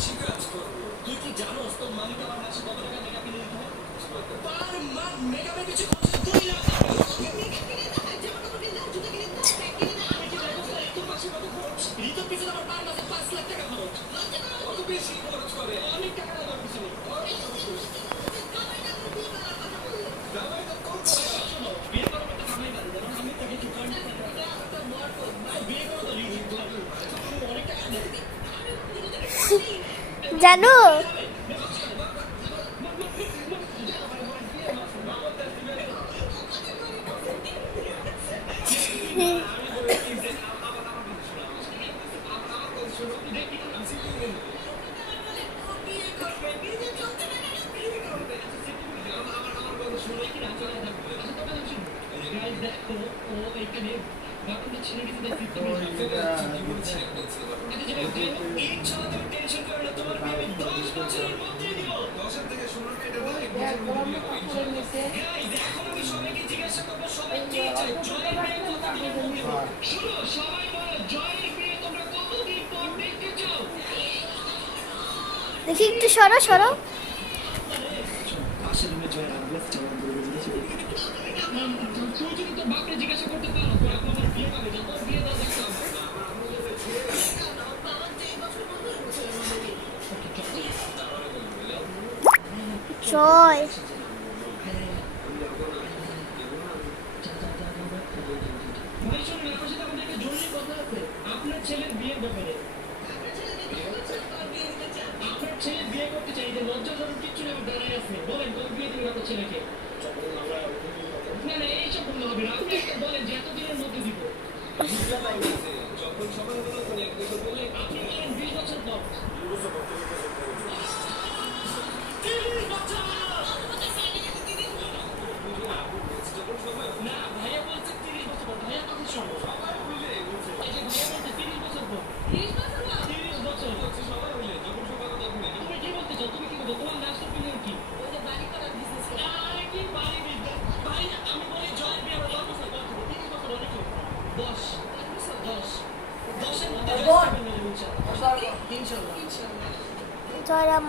তুই কি জানোস তোর মালিক আমার মাসে কত টাকা মেকআপ কিনে দিতে হয়? পার মান্থ মেকআপের পিছু খরচ 2 লাখ টাকা। মেকআপ কিনে দাও, জামা কাপড় কিনে দাও, জুতা কিনে দাও, ব্যাগ কিনে দাও। আমি কি দেখো তোর মাসে কত খরচ? ঋতুর পিছনে আমার পার মাসে 5 লাখ টাকা খরচ। লজ্জা করো, কত বেশি খরচ করে? অনেক টাকা আমার পিছনে। জামাই তো কম করে। শোনো, বিয়ে করার একটা জামাই বাড়ি, যেমন আমি তাকে কি করেন? বিয়ে করো তো ঋতু, অনেক টাকা দেবে। জানো দেখি একটু সরো সরো। জয় আপনার ছেলের বিয়ের ব্যাপারে আপনার ছেলে বিয়ে করতে চাই যে লজ্জা ধরুন কিচ্ছু না, দাঁড়ায় আছে। বলেন কবে বিয়ে দিবেন আপনার ছেলেকে? না না, এইসব বললে হবে না। আপনি একটা বলেন যে এতদিনের মধ্যে দিব। যখন সবাই বলে আপনি বলেন 20 বছর পর। 30 বছর না, ভাইয়া বলছে 30 বছর পর। ভাইয়া কথা শোনো, সবাই বলে এই যে ভাইয়া বলছে 30 বছর পর। 30 বছর বলছে সবাই বলে, যখন সবাই কথা বলে। তুমি কি বলতে চাও? তুমি কি বলছো? তোমার লাস্ট অপিনিয়ন কি? ওই যে বাড়ি করার বিজনেস। আরে কি বাড়ি বিজনেস? ভাই আমি বলি জয়ের বিয়ে হবে 10 বছর পর। 30 বছর অনেক লোক। 10 10 এর মধ্যে জয় করবে না ইনশাআল্লাহ। জয় রাম।